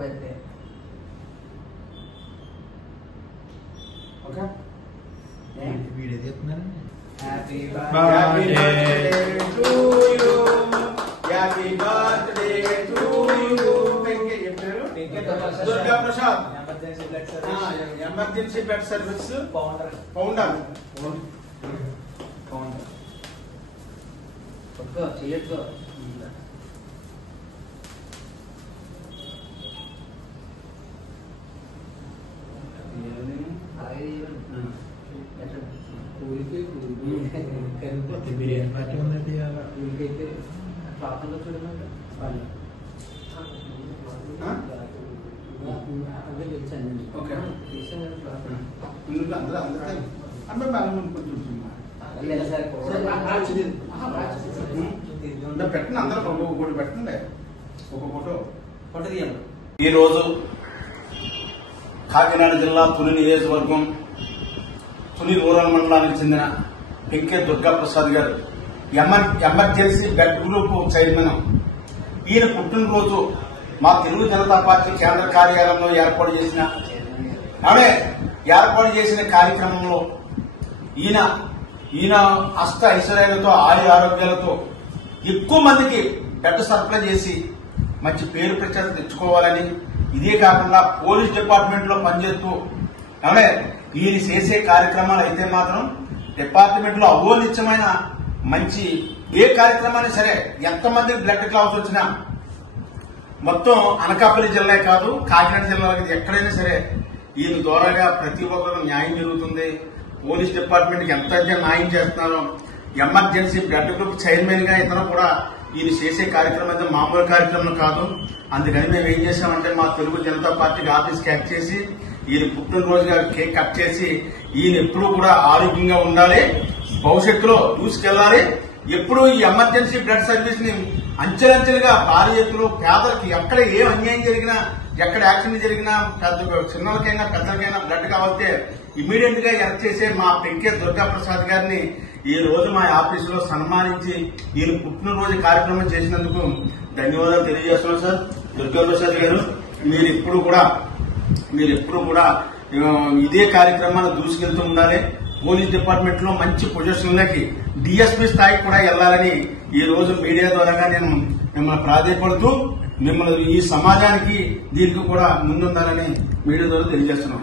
birthday. Okay? Video చేస్తున్నారా? Happy Happy birthday to you. Happy birthday to you. Durga Prasad. Emergency blood service. Founder. చేయొచ్చు. Biryani party ఉందండి పాపంలో చూడమంటే అదే తెలుసండి. Okay. తీసాను అందరూ బాగా కొంచెం పెట్టండి, అందరూ ఒక్కొక్క ఫోటో పెట్టండి. ఒక ఫోటో తీయండి. ఈరోజు కాకినాడ జిల్లా తుని నియోజకవర్గం తుని రూరల్ మండలానికి చెందిన పెంకే దుర్గా ప్రసాద్ గారు ఎమర్జెన్సీ బెడ్ గ్రూప్ చైర్మన్. ఈయన పుట్టినరోజు మా తెలుగు జనతా పార్టీ కేంద్ర కార్యాలయంలో ఏర్పాటు చేసిన కార్యక్రమంలో ఈయన అష్ట ఐశ్వర్యాలతో ఆరోగ్యాలతో ఎక్కువ మందికి బెడ్ సరఫరా చేసి మంచి పేరు ప్రఖ్యాతి తెచ్చుకోవాలని, ఇదే కాకుండా పోలీస్ డిపార్ట్మెంట్ లో పనిచేస్తూ ఈయన చేసే కార్యక్రమాలు అయితే మాత్రం డిపార్ట్మెంట్ లో అగోనిత్యమైన మంచి ఏ కార్యక్రమాన్ని సరే ఎంతమందికి బ్లడ్ క్లాస్ వచ్చినా మొత్తం అనకాపల్లి జిల్లా కాదు కాకినాడ జిల్లాలో ఎక్కడైనా సరే ఈయన ద్వారాగా ప్రతి ఒక్కరికి న్యాయం జరుగుతుంది. పోలీస్ డిపార్ట్మెంట్ కి ఎంత న్యాయం చేస్తున్నారో ఎమర్జెన్సీ బ్లడ్ గ్రూప్ చైర్మన్ గా ఇతను కూడా ఈయన చేసే కార్యక్రమం అయితే మామూలు కార్యక్రమం కాదు. అందుకని మేము ఏం చేశామంటే మా తెలుగు జనతా పార్టీకి ఆఫీస్ క్యాక్ చేసి ఈయన పుట్టినరోజుగా కేక్ కట్ చేసి ఈయన ఎప్పుడూ కూడా ఆరోగ్యంగా ఉండాలి, భవిష్యత్తులో దూసుకెళ్లాలి, ఎప్పుడు ఈ ఎమర్జెన్సీ బ్లడ్ సర్వీస్ ని అంచెలంచెలుగా భారీ ఎత్తులో పేదలకు ఎక్కడ ఏ అన్యాయం జరిగినా ఎక్కడ యాక్సిడెంట్ జరిగినా చిన్నలకైనా పెద్దలకైనా బ్లడ్ కావాలంటే ఇమీడియట్ గా ఎర్త్ చేసే మా పెంకే దుర్గా ప్రసాద్ గారిని ఈ రోజు మా ఆఫీసులో సన్మానించి ఈయన పుట్టినరోజు కార్యక్రమం చేసినందుకు ధన్యవాదాలు తెలియజేస్తున్నాం సార్. దుర్గా ప్రసాద్ గారు మీరు ఎప్పుడు కూడా ఇదే కార్యక్రమాన్ని దూసుకెళ్తూ ఉండాలి. పోలీస్ డిపార్ట్మెంట్ లో మంచి పొజిషన్లకి డిఎస్పీ స్థాయికి కూడా వెళ్లాలని ఈ రోజు మీడియా ద్వారా నేను మిమ్మల్ని ప్రాధాన్యపడుతూ మిమ్మల్ని ఈ సమాజానికి దీనికి కూడా ముందుండాలని మీడియా ద్వారా తెలియజేస్తున్నాం.